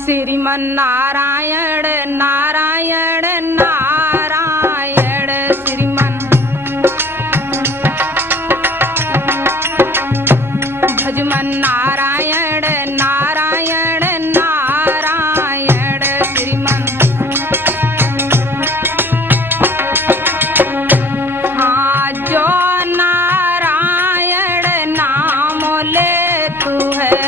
श्रीमन नारायण नारायण नारायण श्रीमन भजमन नारायण नारायण नारायण श्रीमन। हाँ जो नारायण नाम ले तू है,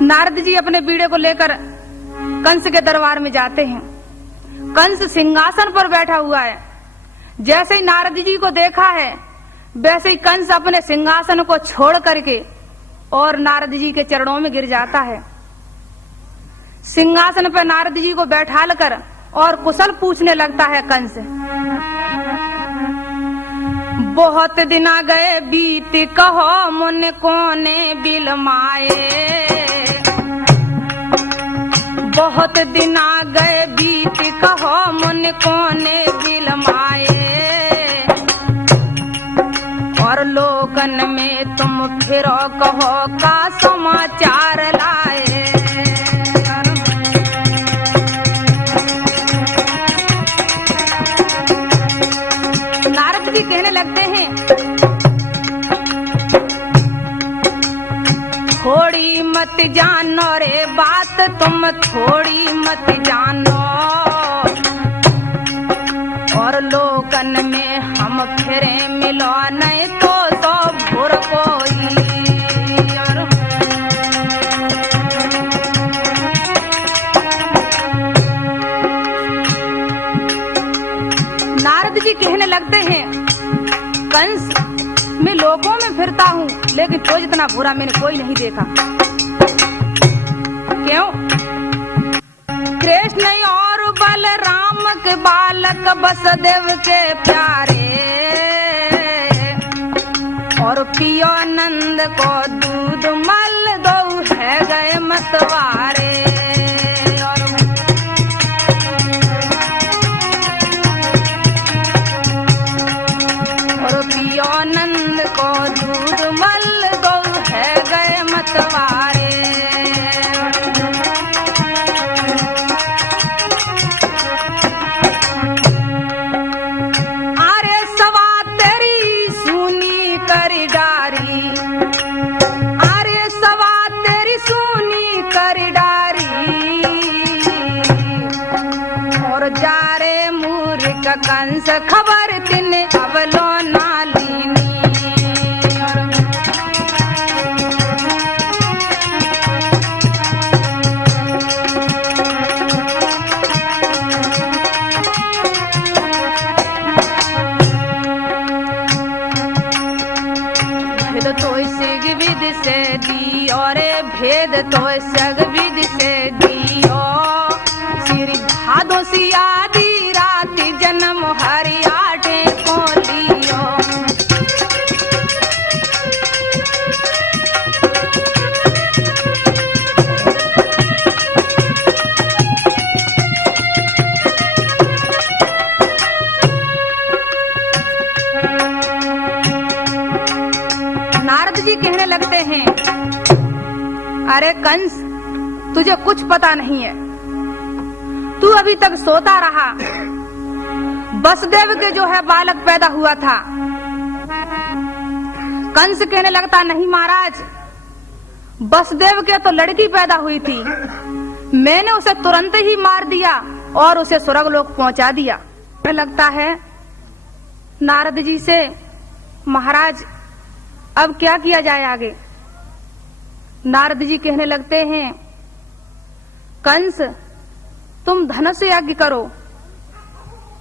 नारद जी अपने बीड़े को लेकर कंस के दरबार में जाते हैं। कंस सिंहासन पर बैठा हुआ है। जैसे ही नारद जी को देखा है वैसे ही कंस अपने सिंहासन को छोड़ करके और नारद जी के चरणों में गिर जाता है। सिंहासन पर नारद जी को बैठाल कर और कुशल पूछने लगता है कंस। बहुत दिना गए बीत कहो मुन कोने बिलमाए, बहुत दिना गए बीत कहो मुन कोने बिलमाए, और लोकन में तुम फिरो कहो का समाचार लाए। नारद जी कहने लगते हैं थोड़ी मत जानो रे बात तुम थोड़ी मत जानो, और लोकन में हम फिरे मिलो नहीं तो भूर कोई। नारद जी कहने लगते हैं कंस मैं लोगों में फिरता हूँ लेकिन तो जितना बुरा मैंने कोई नहीं देखा। क्यों? कृष्ण और बलराम के बालक वसुदेव के प्यारे, और पियो नंद को दूध मल दो है गए मतवारे। और पियो नंद को दूध मल दो है गए मतवारे। अरे सवा तेरी सुनी करी डारी, अरे सवा तेरी सुनी करी डारी, और जा रे मूर्ख कंस खबर तिन अवलो नालिनी। भेद तो सिग विद से दी और भेद तो सग विद से दियो, श्री भादो सियादी राति जन्म हरियाटे को लियो। नारद जी कहने लगते हैं अरे कंस तुझे कुछ पता नहीं है, तू अभी तक सोता रहा। वसुदेव के जो है बालक पैदा हुआ था। कंस कहने लगता नहीं महाराज वसुदेव के तो लड़की पैदा हुई थी, मैंने उसे तुरंत ही मार दिया और उसे स्वर्गलोक पहुंचा दिया। लगता है नारद जी से, महाराज अब क्या किया जाए आगे। नारद जी कहने लगते हैं, कंस तुम धनुष यज्ञ करो,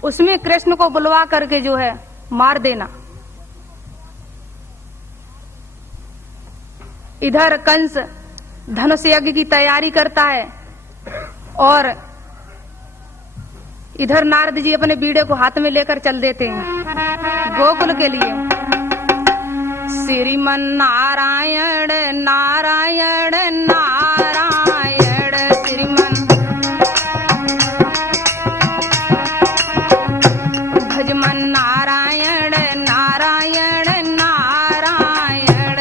उसमें कृष्ण को बुलवा करके जो है मार देना। इधर कंस धनुष यज्ञ की तैयारी करता है और इधर नारद जी अपने बीड़े को हाथ में लेकर चल देते हैं गोकुल के लिए। श्रीमन नारायण नारायण नारायण, श्रीमन भजमन नारायण नारायण नारायण।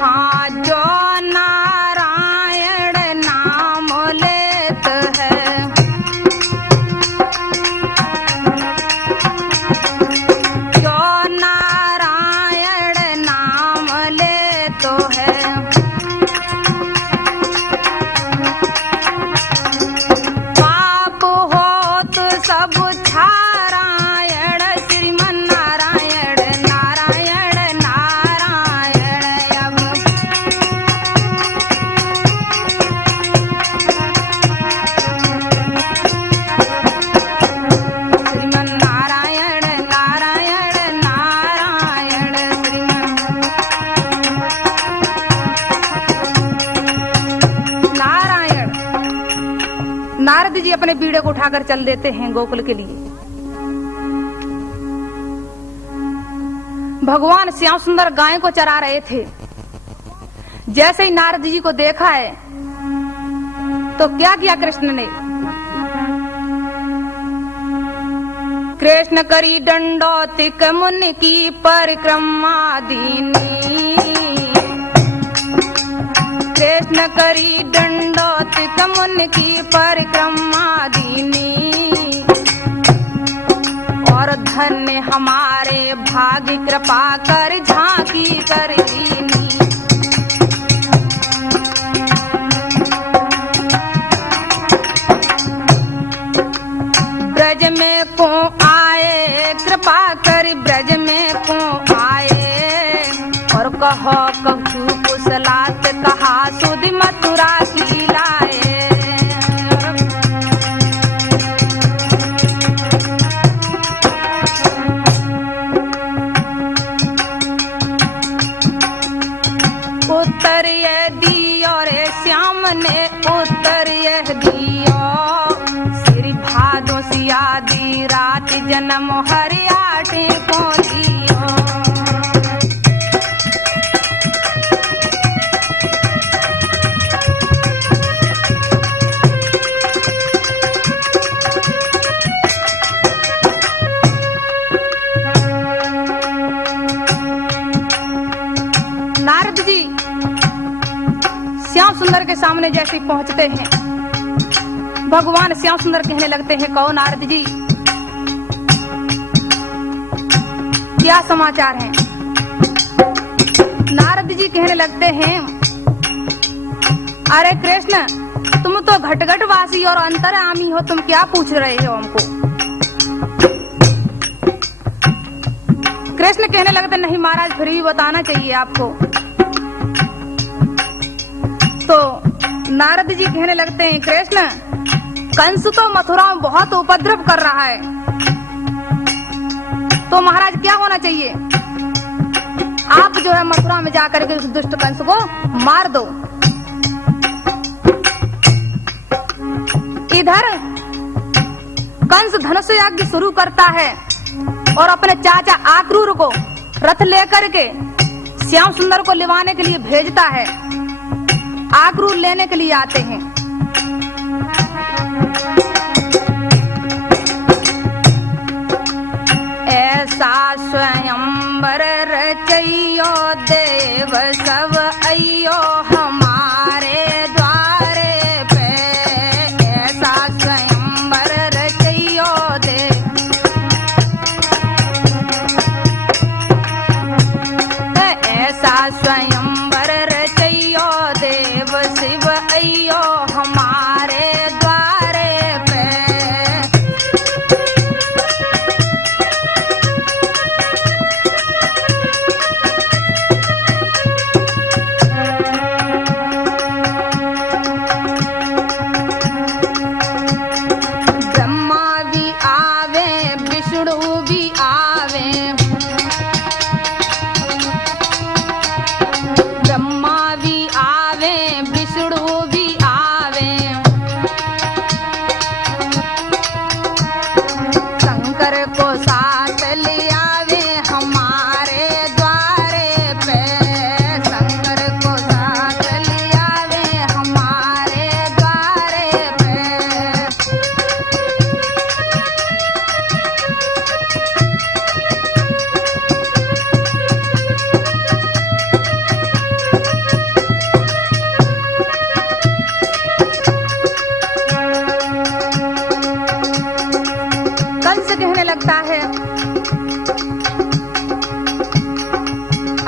हाँ जो नारायण नाम लेत है, जो नारायण नाम लेत है, पाप होत सब छारायण। श्रीमन नारायण नारायण नारायण। अब श्रीमन नारायण नारायण नारायण, श्रीमन नारायण। नारद जी अपने बीड़े को उठाकर चल देते हैं गोकुल के लिए। भगवान श्याम सुंदर गाय को चरा रहे थे। जैसे ही नारद जी को देखा है तो क्या किया कृष्ण ने, कृष्ण करी दंडौतिक मुनि की परिक्रमा दीनी, कृष्ण करी दंडौतिक मुनि की परिक्रमा दीनी, और धन्य हमारे भाग्य कृपा कर झांकी कर दीनी। ब्रज में को आए कृपा कर, ब्रज में को आए, और कहो कछु कुशलात कहा सुधि मथुरा की लाए। उत्तर यह दियो रे श्याम ने, उत्तर यह दियो, श्री भादो सियादी रात जन्म हरियाटे को दियो। नारद जी श्याम सुंदर के सामने जैसे ही पहुंचते हैं, भगवान श्याम सुंदर कहने लगते हैं, कहो नारद जी क्या समाचार है। नारद जी कहने लगते हैं, अरे कृष्ण तुम तो घटघट वासी और अंतर्यामी हो, तुम क्या पूछ रहे हो हमको। कृष्ण कहने लगते, नहीं महाराज फिर भी बताना चाहिए आपको। तो नारद जी कहने लगते हैं, कृष्ण कंस तो मथुरा में बहुत उपद्रव कर रहा है, तो महाराज क्या होना चाहिए, आप जो है मथुरा में जाकर के उस दुष्ट कंस को मार दो। इधर कंस धनुष यज्ञ शुरू करता है और अपने चाचा आक्रूर को रथ लेकर के श्याम सुंदर को लिवाने के लिए भेजता है। आक्रूर लेने के लिए आते हैं। ऐसा स्वयंवर रचइयो देव सब अइयो हमारे द्वारे पे, ऐसा स्वयंवर रचइयो देव।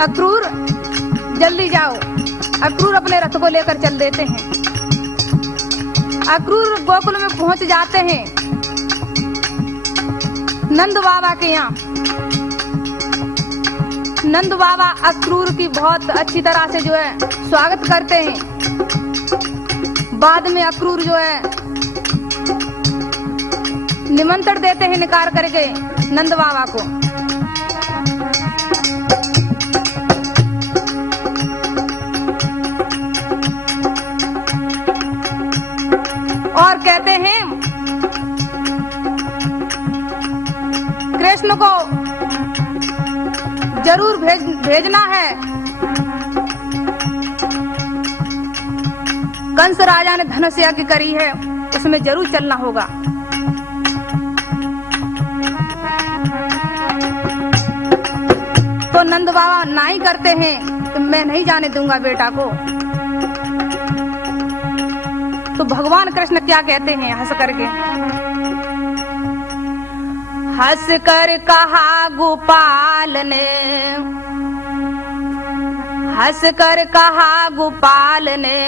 अक्रूर जल्दी जाओ। अक्रूर अपने रथ को लेकर चल देते हैं। अक्रूर गोकुल में पहुंच जाते हैं नंद बाबा के यहाँ। नंद बाबा अक्रूर की बहुत अच्छी तरह से जो है स्वागत करते हैं। बाद में अक्रूर जो है निमंत्रण देते हैं निकार करके नंद बाबा को। और कहते हैं कृष्ण को जरूर भेजना है। कंस राजा ने धनुष यज्ञ करी है, इसमें जरूर चलना होगा। तो नंद बाबा नहीं करते हैं कि मैं नहीं जाने दूंगा बेटा को। तो भगवान कृष्ण क्या कहते हैं हंस करके? हंस कर कहा गोपाल ने, हंस कर कहा गोपाल ने,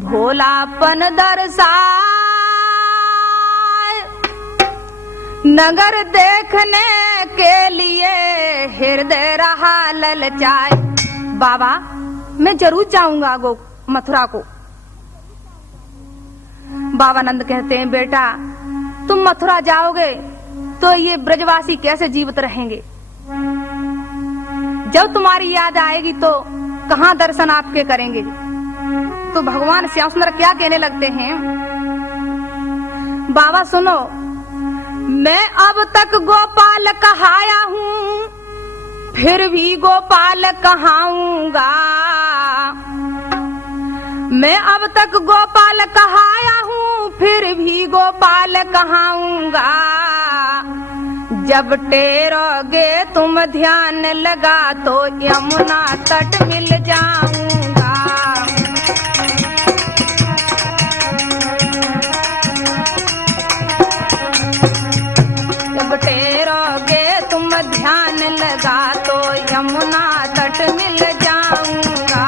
भोलापन दर्शाए। नगर देखने के लिए हृदय रहा ललचाए। बाबा मैं जरूर जाऊंगा मथुरा को। बाबा नंद कहते हैं बेटा तुम मथुरा जाओगे तो ये ब्रजवासी कैसे जीवित रहेंगे? जब तुम्हारी याद आएगी तो कहाँ दर्शन आपके करेंगे? तो भगवान श्याम सुंदर क्या कहने लगते हैं? बाबा सुनो, मैं अब तक गोपाल कहाया हूँ, फिर भी गोपाल कहाऊंगा। मैं अब तक गोपाल कहाया हूँ, फिर भी गोपाल कहाऊंगा। जब टेरोगे तुम ध्यान लगा तो यमुना तट मिल जाऊंगा। जब टेरोगे तुम ध्यान लगा तो यमुना तट मिल जाऊंगा।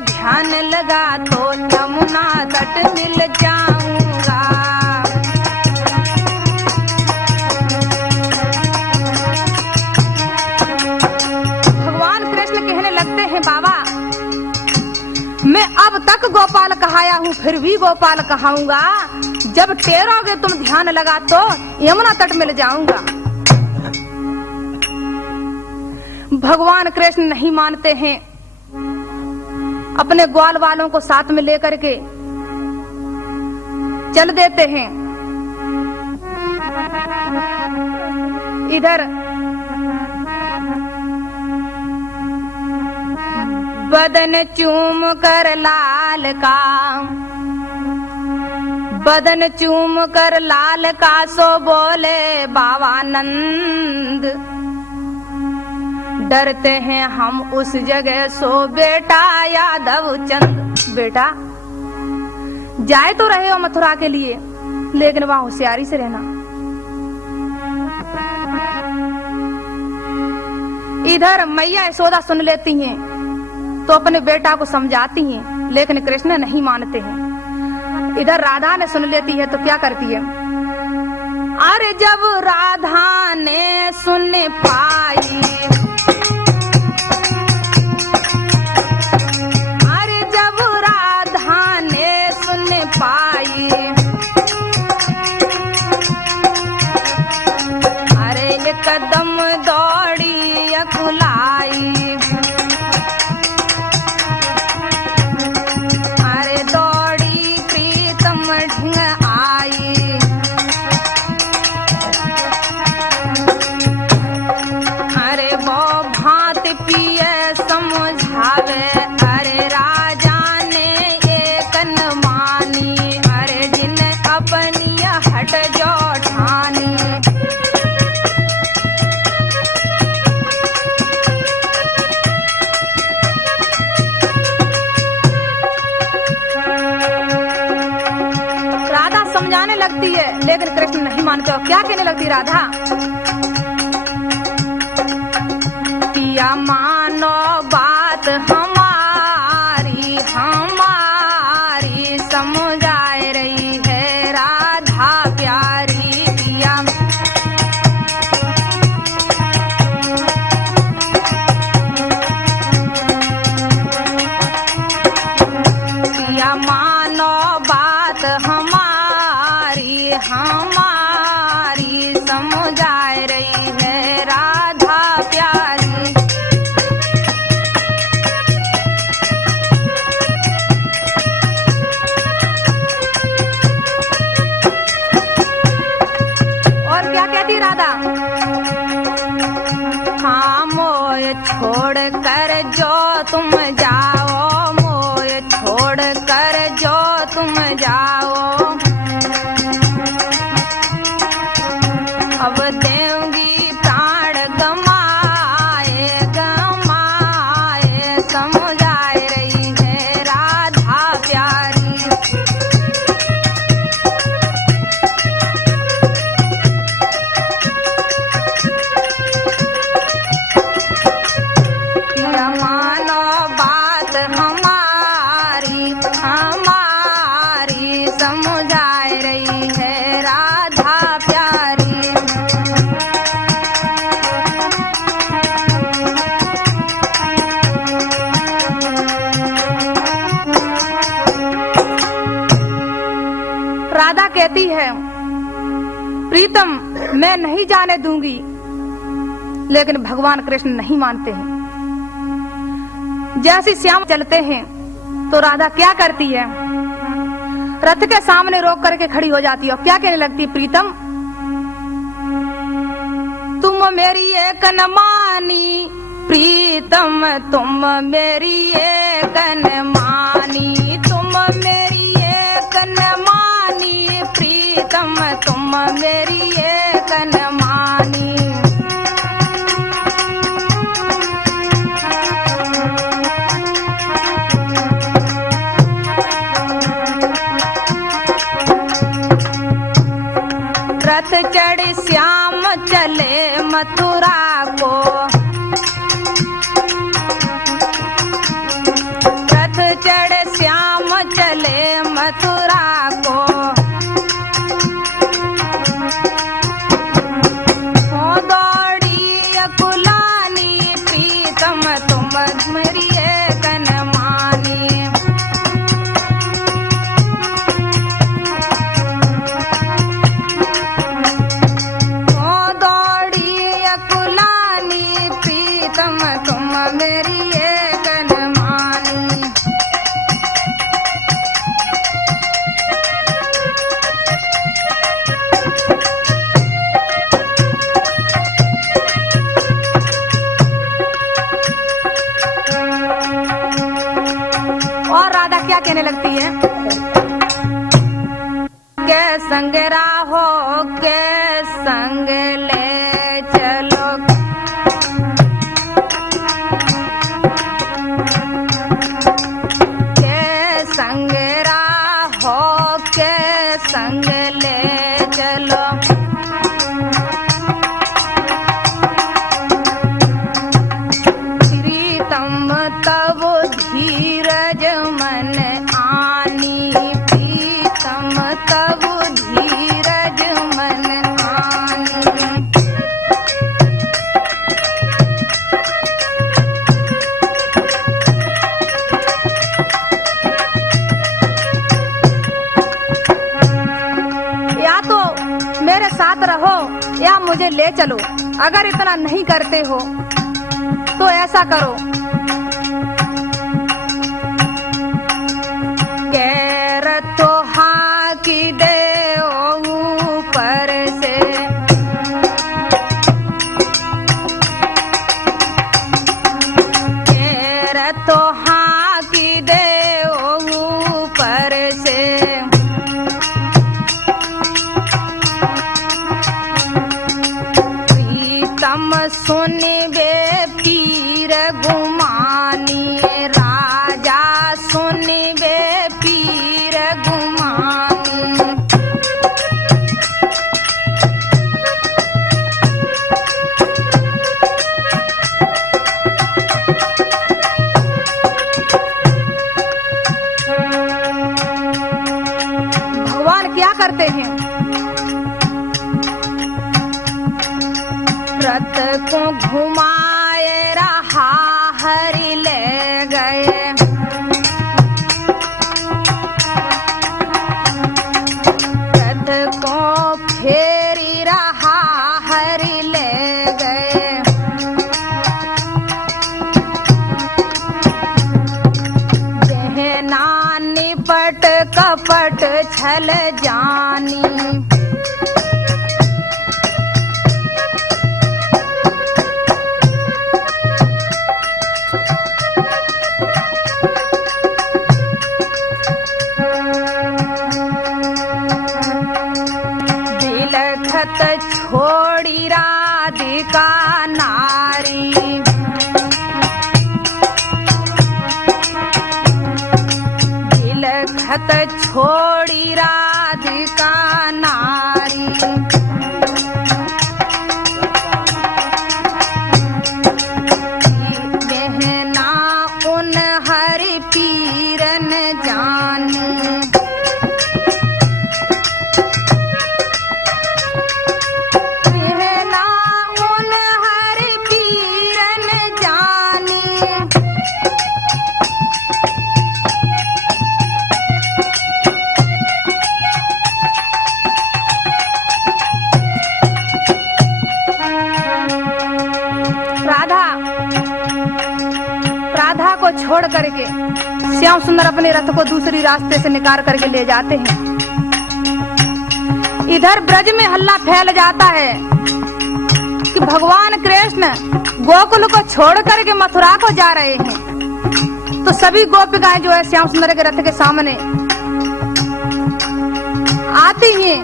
ध्यान लगा तो यमुना तट मिल जाऊंगा। भगवान कृष्ण कहने लगते हैं बाबा मैं अब तक गोपाल कहाया हूँ, फिर भी गोपाल कहाऊंगा। जब टेरोगे तुम ध्यान लगा तो यमुना तट मिल जाऊंगा। भगवान कृष्ण नहीं मानते हैं, अपने ग्वाल वालों को साथ में लेकर के चल देते हैं। इधर बदन चूम कर लाल का, बदन चूम कर लाल का सो बोले बाबा नंद। डरते हैं हम उस जगह सो बेटा यादव चंद। बेटा जाए तो रहे हो मथुरा के लिए, लेकिन वहां होशियारी से रहना। इधर मैया यशोदा सुन लेती हैं तो अपने बेटा को समझाती हैं, लेकिन कृष्ण नहीं मानते हैं। इधर राधा ने सुन लेती है तो क्या करती है? अरे जब राधा ने सुन पाई, अरे जब राधा ने सुन पाई, अरे एक कदम दौड़ी अकुलाई, अरे दौड़ी प्रीतम ढंग आई। अरे वो भांत पिए समझावे, अरे राजा ने एक न मानी, अरे जिन अपनी हट जो ठानी। और क्या कहने लगती राधा, पिया मानो बात हमारी हमारी समझाए रही है राधा प्यारी। पिया मानो बात हमारी हमारी समझाए रही है राधा प्यारी। और क्या कहती राधा, हाँ मोय छोड़ कर जो तुम जाओ, मोय छोड़ कर जो तुम जाओ, अब देंगी प्राण गमाए गमाए समझाए रही है राधा प्यारी। पिया मानो बात हमारी हमारी समझाए रही है राधा प्यारी। राधा कहती है, प्रीतम मैं नहीं जाने दूंगी, लेकिन भगवान कृष्ण नहीं मानते हैं। जैसे श्याम चलते हैं तो राधा क्या करती है, रथ के सामने रोक करके खड़ी हो जाती है और क्या कहने लगती है, प्रीतम तुम मेरी एक न मानी, प्रीतम तुम मेरी एक न मानी, तुम मेरी एक न मानी, प्रीतम तुम मेरी एक न मानी। रथ चढ़ श्याम चले मथुरा को, रथ चढ़ श्याम चले मथुरा को, हो दौड़ी अकुलानी, प्रीतम तुम मेरी एक न मानी। हो दौड़ी अकुलानी, प्रीतम तुम मेरी एक न मानी। और राधा क्या कहने लगती है, के संग राहो के संग ले चलो, के संग राहो के संग ले चलो, प्रीतम तब धीरज मन आनी, प्रीतम तब धीरज मन आनी। या तो मेरे साथ रहो या मुझे ले चलो, अगर इतना नहीं करते हो तो ऐसा करो, गैर तो हाँ की दे ऊपर से, गैर तो हाँ की दे ऊपर से, प्रीतम सुनिबे पीर गुमानी, राजा सुनिबे पीर गुमानी। रथ को घुमाए रहा हरि ले गए। रथ को फेरी रहा हरि ले गए। देहना निपट कपट छल जानी। बिलखत छोड़ी राधिका नारी। बिलखत छोड़ी राधिका नारी। बहना उन हरि पीरन जानी। बहना उन हरि पीरन जानी। राधा को छोड़ करके श्याम सुंदर अपने रथ को दूसरी रास्ते से निकाल करके ले जाते हैं। इधर ब्रज में हल्ला फैल जाता है कि भगवान कृष्ण गोकुल को छोड़ करके मथुरा को जा रहे हैं। तो सभी गोपिकाएं जो है श्याम सुंदर के रथ के सामने आती हैं।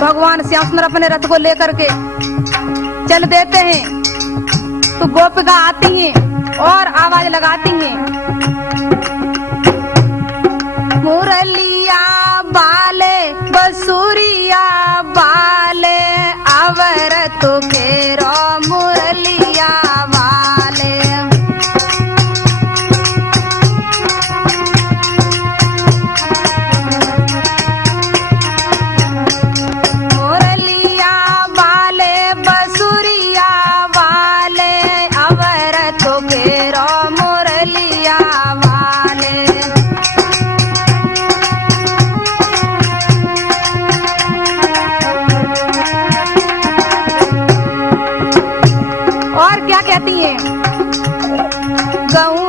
भगवान श्याम सुंदर अपने रथ को लेकर के चल देते हैं। तो गोपिका आती हैं और आवाज लगाती हैं, मुरलिया बाले बसुरिया बाले अवर तो फेरो मुरलिया बाले। मुरलिया बाले बसुरिया बाले अवर तो फेरो मुरलिया बाले। और क्या कहती हैं, गऊ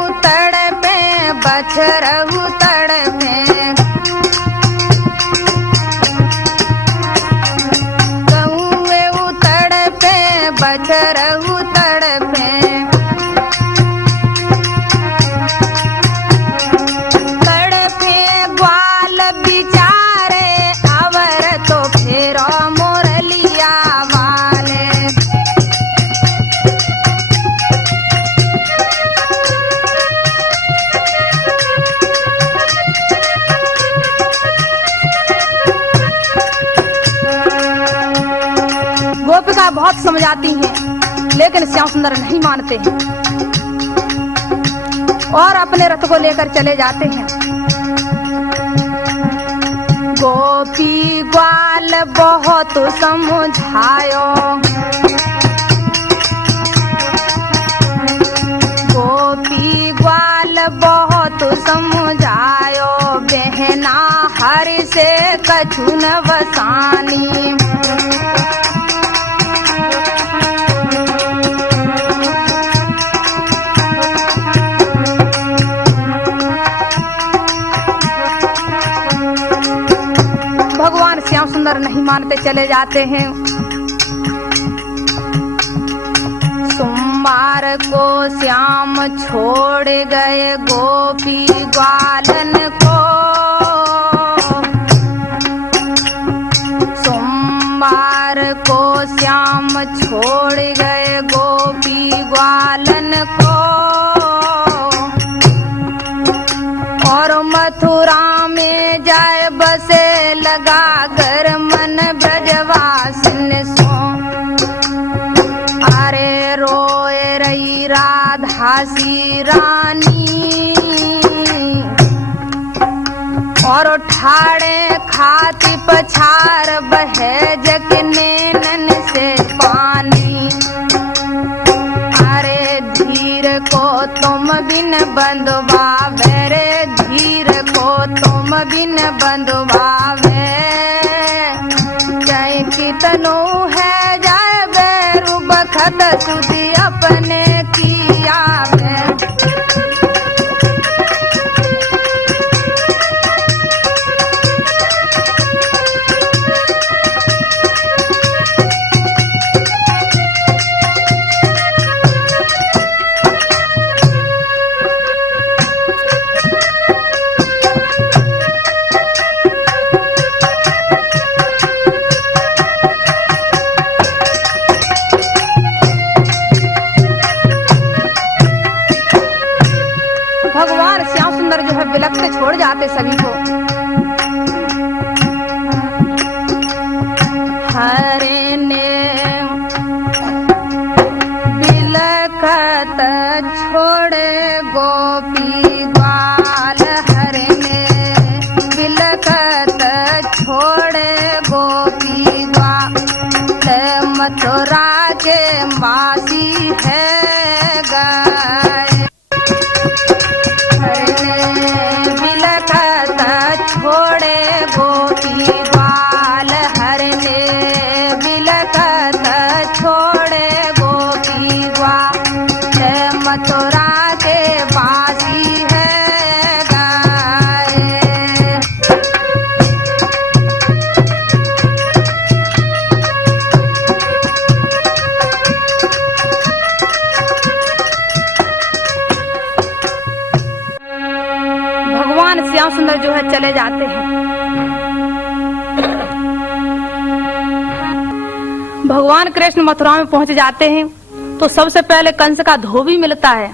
उतड़ पे बछर उतड़ पे। गऊ उतड़ पे बछर उतड़ पे। तड़पे ग्वाल बिचारे अवर तो फेरो मुरलिया वाले। गोपिका बहुत समझाती हैं, लेकिन श्याम सुंदर नहीं मानते हैं और अपने रथ को लेकर चले जाते हैं। गोपी ग्वाल बहुत समझायो। गोपी ग्वाल बहुत समझायो। बहना हरि से कछु न वसानी। भगवान श्याम सुंदर नहीं मानते, चले जाते हैं। सोमवार को श्याम छोड़ गए गोपी ग्वालन को। सोमवार को श्याम छोड़ गए गोपी ग्वालन को। और मथुरा में जाए बसे लगा घर मन ब्रजवासिन सो। अरे रोए रही राधा सी रानी और ठाड़े छाती पछार बहे जग नैनन से पानी। अरे धीर को तुम बिन बंधुभावे रे, धीर को तुम बिन बंधुभावे। चाहे कितनो है जाए बैरू बखत सुधी अपने किया वे। भगवान श्याम सुंदर जो है विलखते छोड़ जाते सभी को। हरे ने विलखत छोड़े गोपी ग्वाल, हरे ने विलखत छोड़े गोपी ग्वाल। मथुरा के मासी है गए, छोड़े गोपी ग्वाल। हरने बिलखत छोड़े गोपी ग्वाल। मथुरा के बासी है गाए। भगवान श्याम सुंदर जो है चले जाते हैं। भगवान कृष्ण मथुरा में पहुंच जाते हैं तो सबसे पहले कंस का धोबी मिलता है।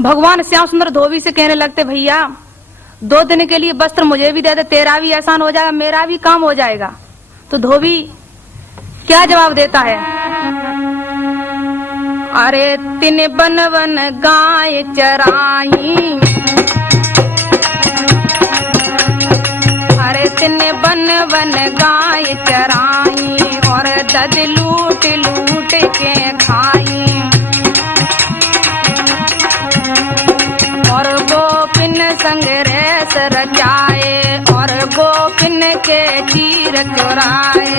भगवान श्याम सुंदर धोबी से कहने लगते, भैया 2 दिन के लिए वस्त्र मुझे भी दे दे, तेरा भी एहसान हो जाएगा, मेरा भी काम हो जाएगा। तो धोबी क्या जवाब देता है? अरे 3 बन बन गाय चराई, अरे 3 बन बन गाय चराई, और दद लूट लूट के खाई। और गोपिन संग रेस रचाए, और गोपिन के चीर चुराए।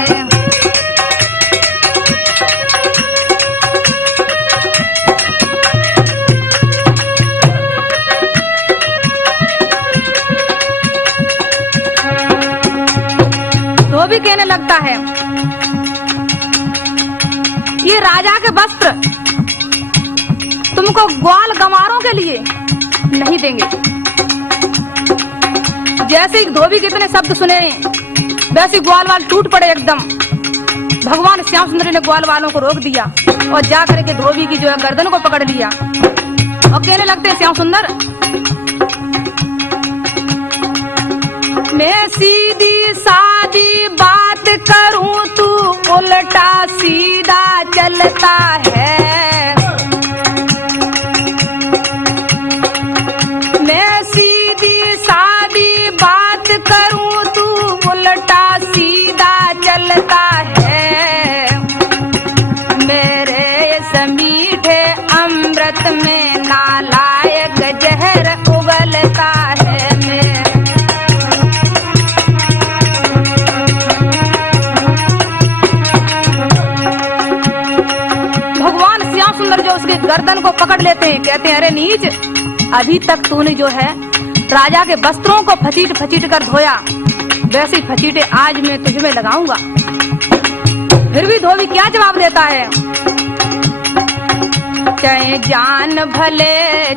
वो भी कहने लगता है, ये राजा के वस्त्र तुमको ग्वाल गंवारों के लिए नहीं देंगे। जैसे ही धोबी के इतने शब्द सुने वैसे ग्वाल वाल टूट पड़े एकदम। भगवान श्याम सुंदर ने ग्वाल वालों को रोक दिया और जाकर के धोबी की जो है गर्दन को पकड़ लिया और कहने लगते हैं, श्याम सुंदर मैं सीधी सादी बात करूं, तू उल्टा सीधा चलता है। मैं सीधी सादी बात करूं, तू उल्टा सीधा चलता है। मेरे इस मीठे अमृत में नालायक जहर उगलता है। उसके गर्दन को पकड़ लेते हैं, कहते हैं, अरे नीच, अभी तक तूने जो है राजा के वस्त्रों को फचीट फचीट कर धोया, वैसे फचीटे आज मैं तुझमें लगाऊंगा। फिर भी धोबी क्या जवाब देता है? चाहे जान भले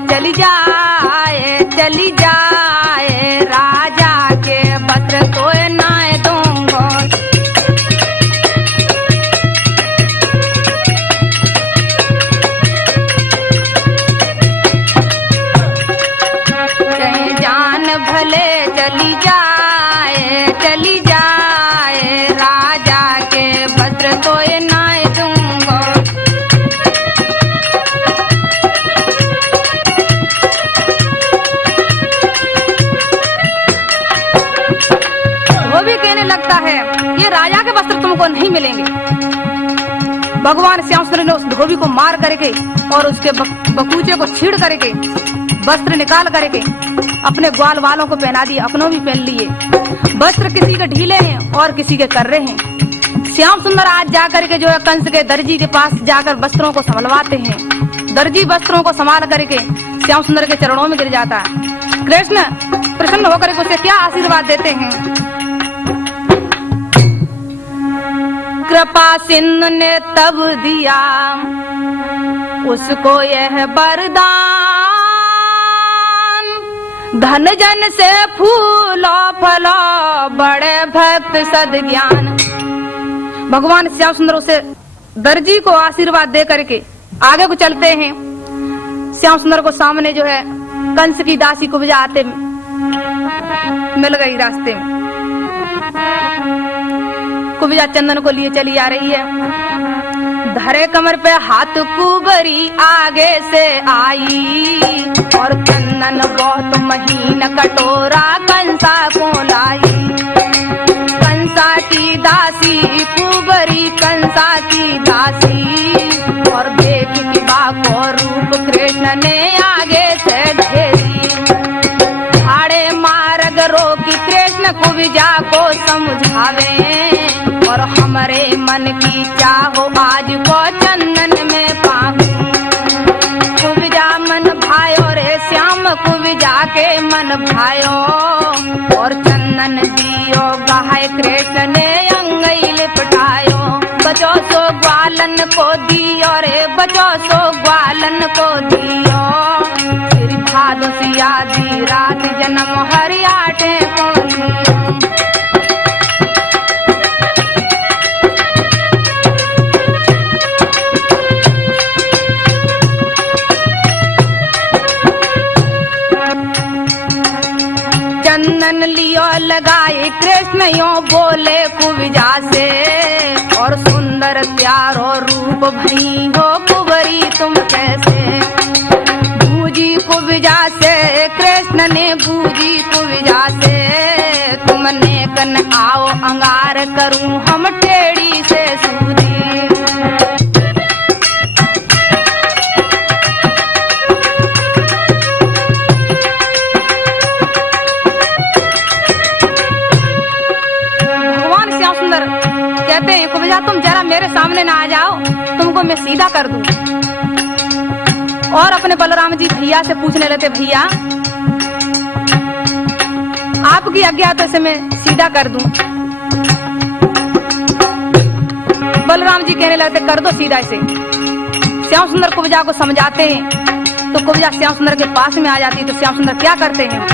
चली जाए, चली जाए, राजा के वस्त्र तो ना दूंगा। भले चली जाए, चली जाए, राजा के वस्त्र तो ना दूंगा। लगता है ये राजा के वस्त्र तुमको नहीं मिलेंगे। भगवान श्याम सुंदर ने उस धोबी को मार करके और उसके बकूचे को छीड़ करके वस्त्र निकाल करके अपने ग्वाल वालों को पहना दिए, अपनों भी पहन लिए। वस्त्र किसी के ढीले हैं और किसी के कर्रे हैं। श्याम सुंदर आज जाकर के जो है कंस के दर्जी के पास जाकर वस्त्रों को संभलवाते हैं। दर्जी वस्त्रों को संभाल करके श्याम सुंदर के चरणों में गिर जाता है। कृष्ण प्रसन्न होकर के उसे क्या आशीर्वाद देते हैं। कृपा सिंधु ने तब दिया उसको यह वरदान, धन जन से फूलो फलो बड़े भक्त सद्ज्ञान। भगवान श्याम सुंदर उसे दर्जी को आशीर्वाद दे करके आगे को चलते हैं। श्याम सुंदर को सामने जो है कंस की दासी कुब्जा आते मिल गई रास्ते में। कुब्जा चंदन को लिए चली आ रही है। धरे कमर पे हाथ कुबरी आगे से आई और चंदन बहुत महीन कटोरा कंसा को लाई। कंसा की दासी कुबरी कंसा की दासी और देख की बाको रूप कृष्ण ने आगे से घेरी। हाड़े मार्ग रोकी कृष्ण कुब्जा को समझावे और हमारे मन की चाहो आज को चंदन में पाऊं। कुब्जा मन भायो रे श्याम कुब्जा के मन भायो और चंदन दियो गाय कृष्ण ने अंगई लिपटायो। बचो सो ग्वालन को दियो रे बचो सो ग्वालन को दियो। श्री भादो सिया दी रात जन्म हरियाटे को दियो। चंदन लियो लगाए कृष्ण यो बोले कुब्जा से और सुंदर प्यारो रूप भई हो कुबरी तुम कैसे। बूझी कुब्जा से कृष्ण ने बूझी कुब्जा से तुमने कन आओ अंगार करूं हम टेढ़ी से सूदी। कहते हैं कुब्जा तुम जरा मेरे सामने ना आ जाओ, तुमको मैं सीधा कर दूं। और अपने बलराम जी भैया से पूछने लगे, भैया आपकी आज्ञा तो इसे मैं सीधा कर दूं। बलराम जी कहने लगते कर दो सीधा इसे। श्याम सुंदर कुब्जा को समझाते हैं तो कुब्जा श्याम सुंदर के पास में आ जाती है। तो श्याम सुंदर क्या करते हैं,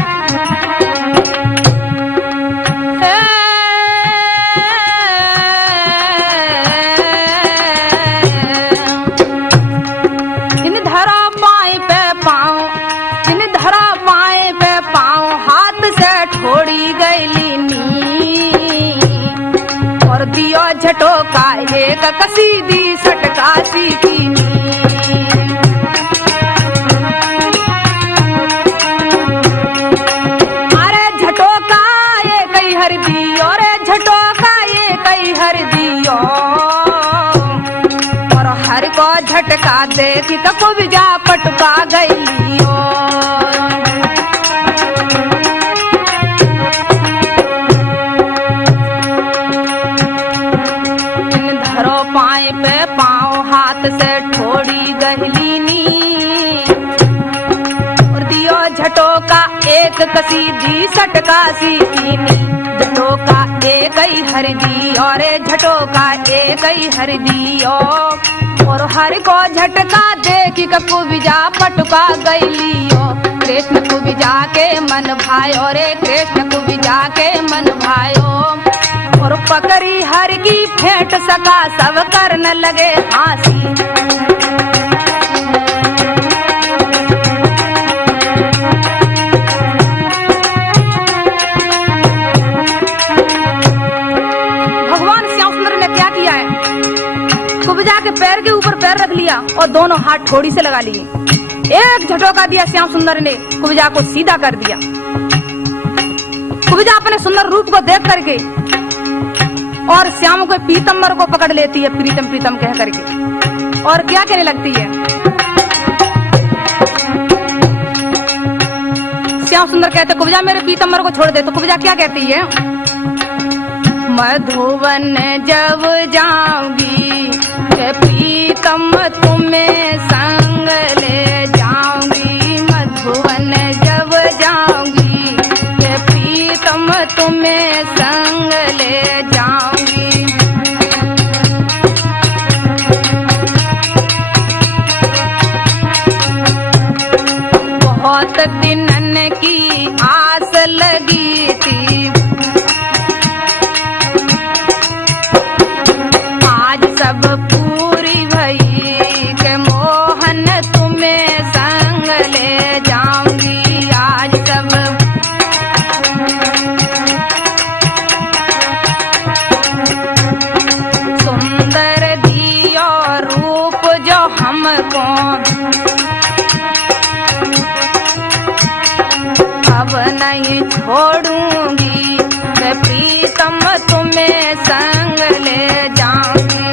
दियो झटोका एक कसीदी सटकासी की। अरे झटोका ये कई हर दियो रे झटोका ये कई हर दियो और हर को झटका देखी तो कुब्जा पटका गईलियो। से ठोड़ी गहलीनी और दियो झटोका एक कसीदी सटकासी कीनी। झटोका एक ही हरदी और झटोका एक ही हरदी और हर को झटका देखी कुब्जा पटका गईलियो। कृष्ण कुब्जा के मन भायो रे कृष्ण कुब्जा के मन भायो और पकड़ी हर की फेंट सका सब करने लगे हासी। भगवान श्याम सुंदर ने क्या किया है, कुब्जा के पैर के ऊपर पैर रख लिया और दोनों हाथ ठोड़ी से लगा लिए। एक झटोका दिया श्याम सुंदर ने, कुब्जा को सीधा कर दिया। कुब्जा अपने सुंदर रूप को देख करके और श्याम को पीतम्बर को पकड़ लेती है, प्रीतम प्रीतम कह करके, और क्या कहने लगती है। श्याम सुंदर कहते कुब्जा मेरे पीतम्बर को छोड़ दे, तो कुब्जा क्या कहती है, मधुवन जब जाऊंगी के प्रीतम तुम्हें संग ले जाऊंगी, मधुवन जब जाऊंगी के प्रीतम तुम्हें संग ले जाऊंगी। बहुत दिनन की आस लगी थी, आज सब पूरी भई के मोहन तुम्हें संग ले जाऊंगी, आज सब। सुंदर दी और रूप जो हमको अब नहीं छोड़ूंगी, मैं प्रीतम तुम्हें संग ले जाऊंगी।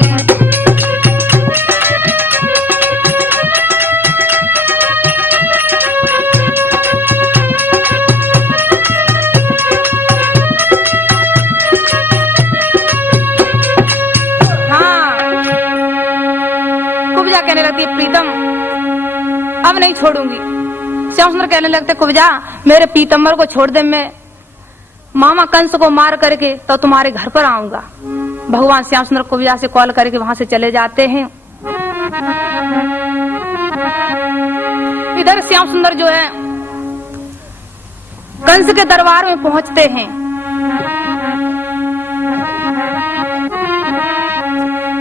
हाँ, कुब्जा कहने लगती है प्रीतम अब नहीं छोड़ूंगी। श्याम सुंदर कहने लगते कुब्जा मेरे पीतम्बर को छोड़ दे, मैं मामा कंस को मार करके तो तुम्हारे घर पर आऊंगा। भगवान श्याम सुंदर कुब्जा से कॉल करके वहां से चले जाते हैं। इधर श्याम सुंदर जो है कंस के दरबार में पहुंचते हैं।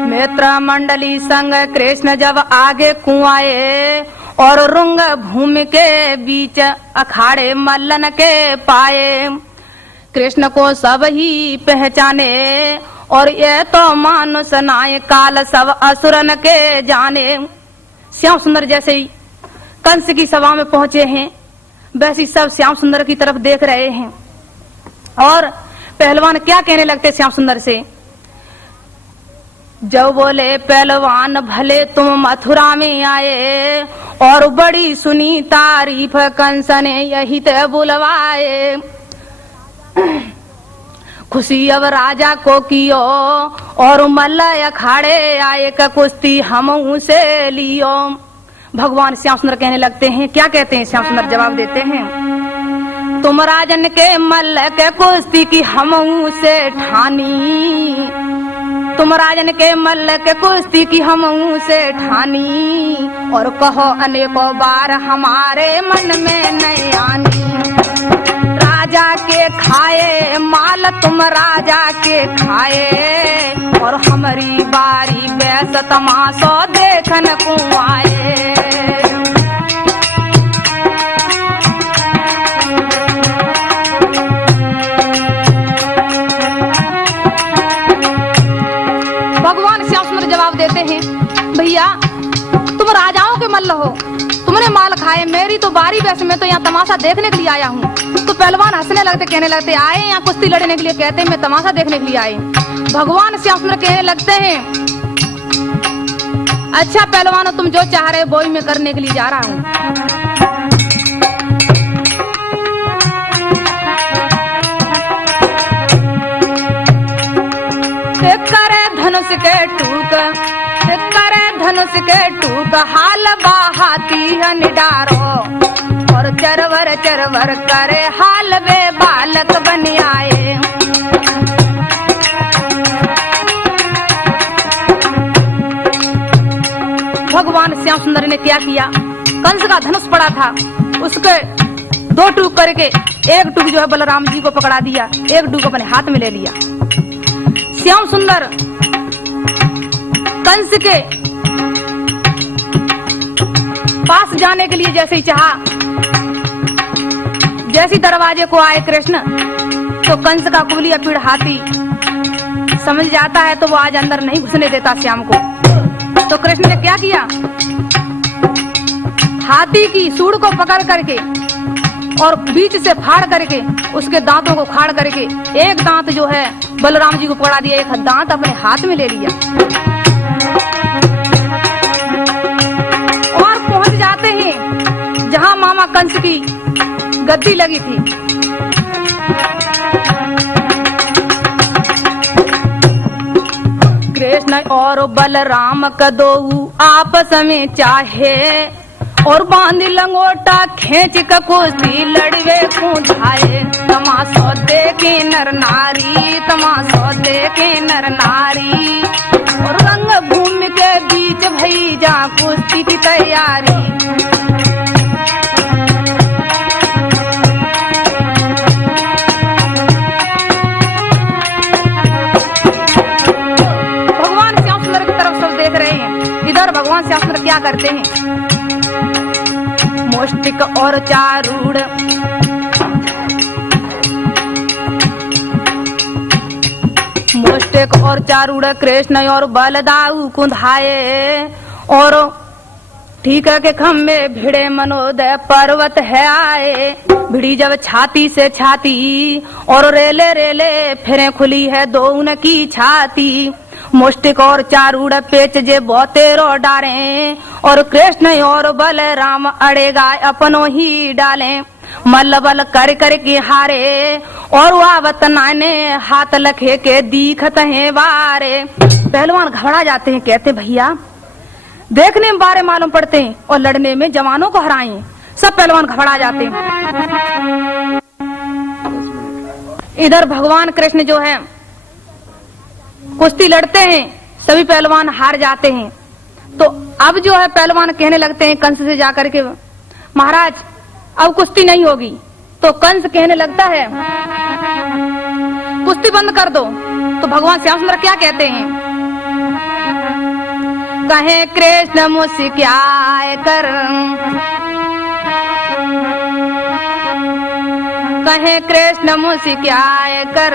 मित्र मंडली संग कृष्ण जब आगे कुआए और रुंग भूमि के बीच अखाड़े मल्लन के पाए, कृष्ण को सब ही पहचाने और ये तो मानुष नाय काल सब असुरन के जाने। श्याम सुंदर जैसे ही कंस की सभा में पहुंचे हैं वैसे सब श्याम सुंदर की तरफ देख रहे हैं और पहलवान क्या कहने लगते श्याम सुंदर से, जब बोले पहलवान भले तुम मथुरा में आए और बड़ी सुनी तारीफ कंस ने यही ते बुलवाए, खुशी अब राजा को कियो और मल्ल अखाड़े आए का कुश्ती हम उसे लियो। भगवान श्याम सुंदर कहने लगते हैं, क्या कहते हैं श्याम सुंदर जवाब देते हैं, तुम राजन के मल्ल के कुश्ती की हम उसे ठानी, तुम राजन के मल्ल के कुश्ती की हम से ठानी और कहो अनेकों बार हमारे मन में नहीं आनी, राजा के खाए माल तुम राजा के खाए और हमारी बारी बैस तमाशो देखन को आए। जवाब देते हैं, भैया तुम राजाओं के मल्ल हो, तुमने माल खाए, मेरी तो बारी वैसे मैं तो यहाँ तमाशा देखने के लिए आया हूँ। तो पहलवान हंसने लगते, कहने लगते आए यहाँ कुश्ती लड़ने के लिए, कहते हैं मैं तमाशा देखने के लिए आए। भगवान श्याम सुंदर कहने लगते हैं, अच्छा पहलवानों तुम जो चाह रहे वो ही मैं करने के लिए जा रहा हूँ। धनुष के टूक करे धनुष के टूक हाल बहाती है निडारो और चरवर चरवर करे हाल वे बालक बन आए। भगवान श्याम सुंदर ने क्या किया, कंस का धनुष पड़ा था उसके दो टूक करके एक टूक जो है बलराम जी को पकड़ा दिया, एक टूक अपने हाथ में ले लिया। श्याम सुंदर कंस के पास जाने के लिए जैसे ही चाहा, जैसे दरवाजे को आए कृष्ण तो कंस का कुबलिया पीड़ हाथी समझ जाता है तो वो आज अंदर नहीं घुसने देता श्याम को। तो कृष्ण ने क्या किया, हाथी की सूंड को पकड़ करके और बीच से फाड़ करके उसके दांतों को खाड़ करके एक दांत जो है बलराम जी को पकड़ा दिया, एक दांत अपने हाथ में ले लिया और पहुंच जाते हैं जहां मामा कंस की गद्दी लगी थी। कृष्ण और बलराम कदोऊ आपस में चाहे और बांध लंगोटा खींच क कुश्ती लड़वे कूदाए। तमाशो देखे नर नारी, तमाशो देखे नर नारी और रंग भूमि के बीच भई जा कुश्ती की तैयारी। भगवान श्याम सुंदर की तरफ सब देख रहे हैं। इधर भगवान श्याम सुंदर क्या करते हैं, मुष्टिक और चारूढ़ मुष्टिक और चारूढ़ कृष्ण और बलदाऊ कुंधाए और ठीक है के खम्बे भिड़े मनोदय पर्वत है आए। भिड़ी जब छाती से छाती और रेले रेले फिरे खुली है दोनों की छाती। मुष्टिक और चारूढ़ पेच जे बोतेरो डारे और कृष्ण और बलराम अड़े गाय अपनो ही डाले। मल्ल बल कर कर के हारे और वावत नाने हाथ लखे के दीखत हैं वारे। पहलवान घबरा जाते हैं, कहते भैया देखने में बारे मालूम पड़ते हैं और लड़ने में जवानों को हराएं। सब पहलवान घबरा जाते हैं। इधर भगवान कृष्ण जो है कुश्ती लड़ते हैं, सभी पहलवान हार जाते हैं। तो अब जो है पहलवान कहने लगते हैं कंस से जाकर के, महाराज अब कुश्ती नहीं होगी। तो कंस कहने लगता है कुश्ती बंद कर दो। तो भगवान श्याम सुंदर क्या कहते हैं, कहे कृष्ण मुझसे क्या कर, कहे कृष्ण मुझसे क्या कर,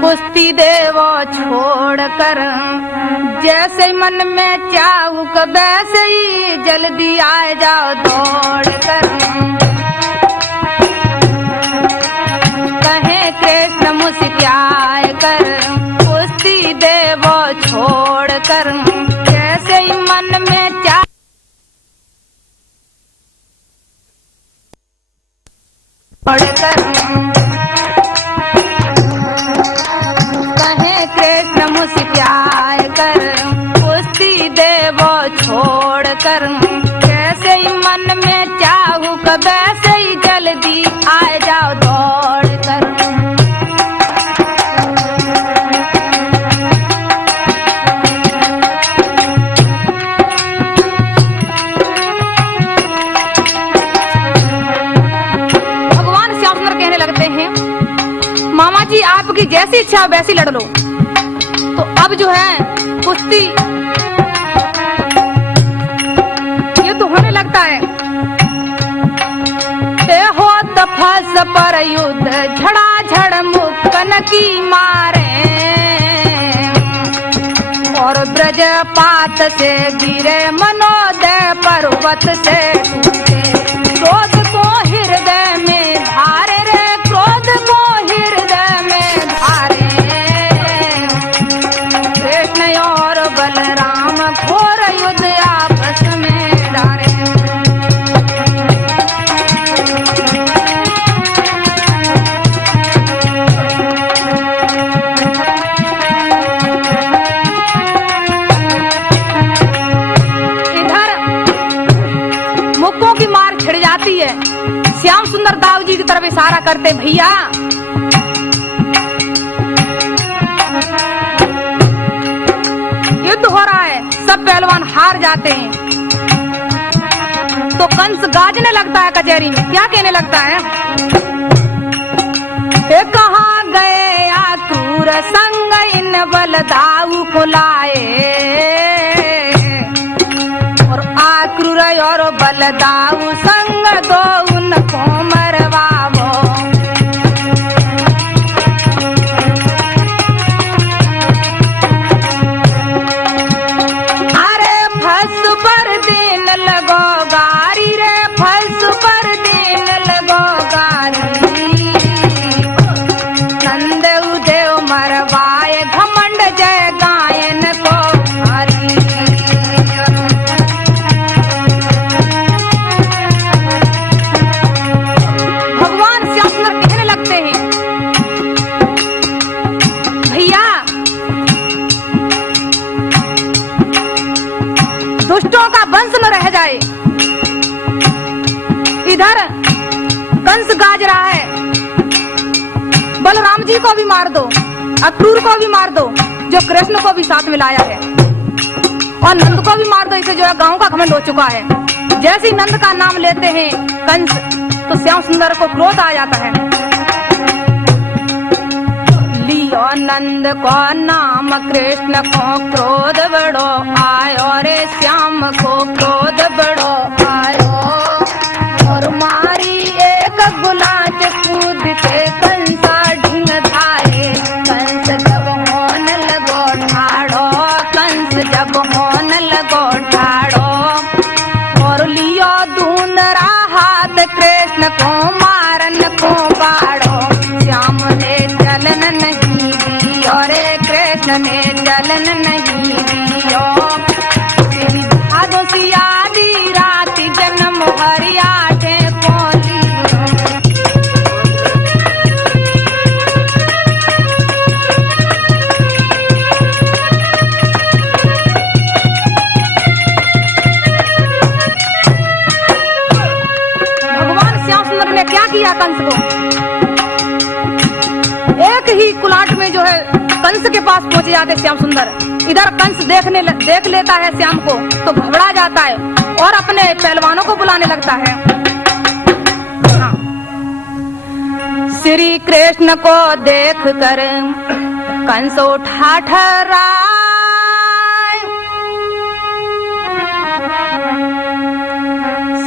कुश्ती देवो छोड़ कर। जैसे मन में चाहूक वैसे ही जल्दी आ जाओ दौड़ कर। कहे कृष्ण मुझसे क्या कर, कुश्ती देवो छोड़ कर। जैसे ही मन में चाह छोड़ कर। कृष्ण मुझसे प्यार कर, कुश्ती देवो छोड़ कर। कैसे ही मन में चाहूँ वैसे ही जल्दी आ जाओ दौड़ कर। भगवान श्याम सुंदर कहने लगते हैं, मामा जी आपकी जैसी इच्छा वैसी लड़ लो। तो अब जो है कुश्ती ये तो होने लगता है। हो तफस पर युद्ध झड़ाझड़ मुक्कन की मारे और ब्रजपात से गिरे मनोदय पर्वत से टूटे। क्रोध को हृदय में धारे रे, क्रोध को हृदय में धारे। और बलराम घोर युद्ध आपस में डारे। इधर मुक्कों की मार छिड़ जाती है। श्याम सुंदर दाऊ जी की तरफ इशारा करते, भैया युद्ध हो रहा है, सब पहलवान हार जाते हैं। तो कंस गाजने लगता है कचहरी में, क्या कहने लगता है, कहाँ गए आतुर संग इन बलदाऊ को लाए। और आक्रूर और बलदाऊ संग दो उनको मरवावो। अरे फस पर दिन लगो गारी रे, फस पर दिन बाज रहा है, बलराम जी को भी मार दो, अक्रूर को भी मार दो, जो कृष्ण को भी साथ में लाया है, और नंद को भी मार दो, इसे जो है गांव का घमंड हो चुका है। जैसे ही नंद का नाम लेते हैं कंस, तो श्याम सुंदर को क्रोध आ जाता है। लियो नंद को नाम कृष्ण को क्रोध बड़ो आयो रे, श्याम को क्रोध बड़ो आयो, और मारी एक गुलाच कूद के कंसा ढिंग धारे। कंस जब होन लगो ठाड़ो, कंस जब होन लगो ठाड़ो, और लियो दूनरा हाथ कृष्ण को मारन को बाड़ो। श्याम ने चलन नहीं दियो रे, कृष्ण ने चलन नहीं दियो। श्री भादो सियादी राति जन्म हरियाठे कोली। भगवान श्याम सुंदर ने क्या किया कंस को? एक ही कुलाट में जो है कंस के पास पहुंच जाते श्याम सुंदर। इधर कंस देख लेता है श्याम को तो घबरा जाता है और अपने पहलवानों को बुलाने लगता है। हाँ। श्री कृष्ण को देख कर कंस उठा ठहराए,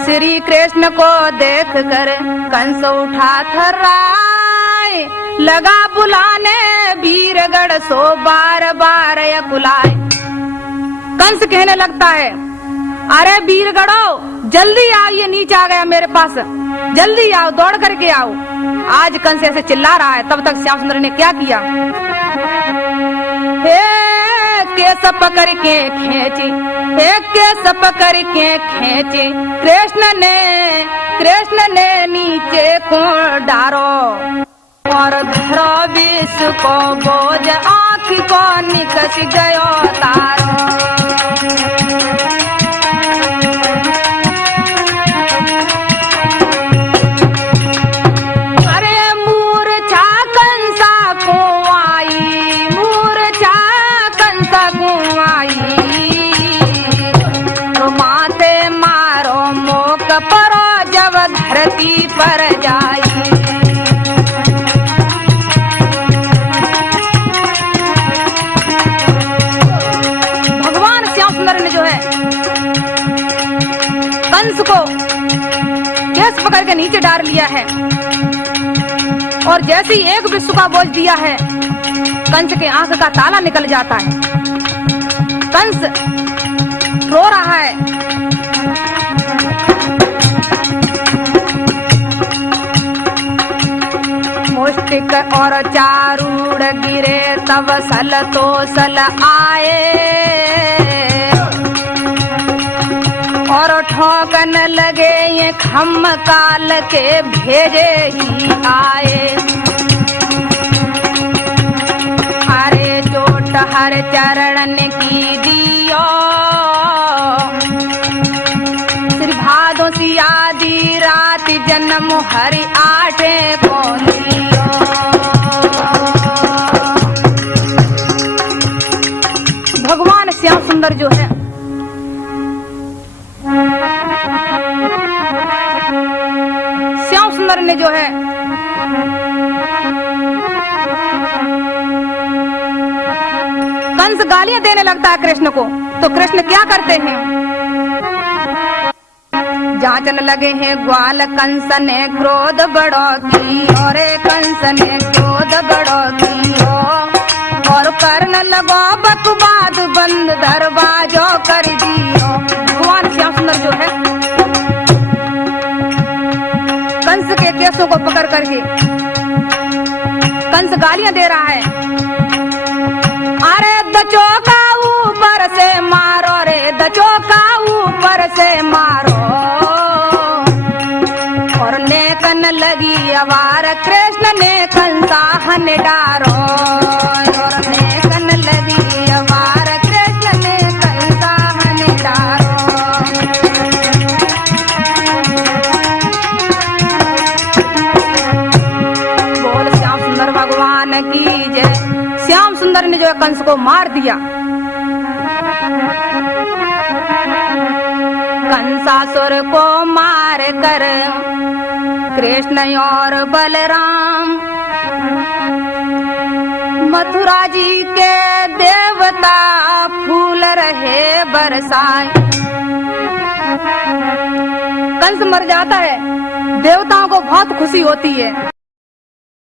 श्री कृष्ण को देख कर कंस उठा ठहराए, लगा बुलाने वीरगढ़ सो बार बार अकुलाए। कंस कहने लगता है, अरे वीरगढ़ो जल्दी आओ, ये नीचे आ गया मेरे पास, जल्दी आओ, दौड़ करके आओ। आज कंस ऐसे चिल्ला रहा है, तब तक श्याम सुंदर ने क्या किया? हे केस पकड़ के खींची, हे केस पकड़ के खींची, कृष्ण ने नीचे को डारो, और धरो विष को बोझ आँख को निकस गयो तारो। अरे मूर्छा कंसा को आई, मूर्छा कंसा को आई, तो माथे मारो मोक परो जब धरती पर जाई। कंस को केस पकड़ के नीचे डाल लिया है, और जैसे ही एक विश्व का बोझ दिया है, कंस के आंख का ताला निकल जाता है। कंस रो रहा है। मुष्टिक और चारूढ़ गिरे तब सल तो सल आए, और ठोकन लगे ये खम काल के भेजे ही आए। अरे चोट हर चरण की दियो, श्री भादो सियादी रात जन्म हरि आठे को लियो। भगवान श्याम सुंदर जो है श्याम सुंदर ने जो है कंस गालियां देने लगता है कृष्ण को, तो कृष्ण क्या करते हैं? जांचन लगे हैं ग्वाल कंस ने क्रोध बड़ो की, और कंस ने क्रोध बड़ो की, और करने लगो बकवाद बंद दरवाजो कर दियो। भगवान श्याम सुंदर जो है कंस के केसों को पकड़ करके, कंस गालियां दे रहा है। अरे दचो का ऊपर से मारो रे, दचो का ऊपर से मारो, और नेकन लगी अवार कृष्ण ने कंसा हन डारो, और नेकन लगी अवार कृष्ण ने कंसा हन डारो। कंस को मार दिया। कंसासुर को मार कर कृष्ण और बलराम मथुरा जी के देवता फूल रहे बरसाए। कंस मर जाता है, देवताओं को बहुत खुशी होती है।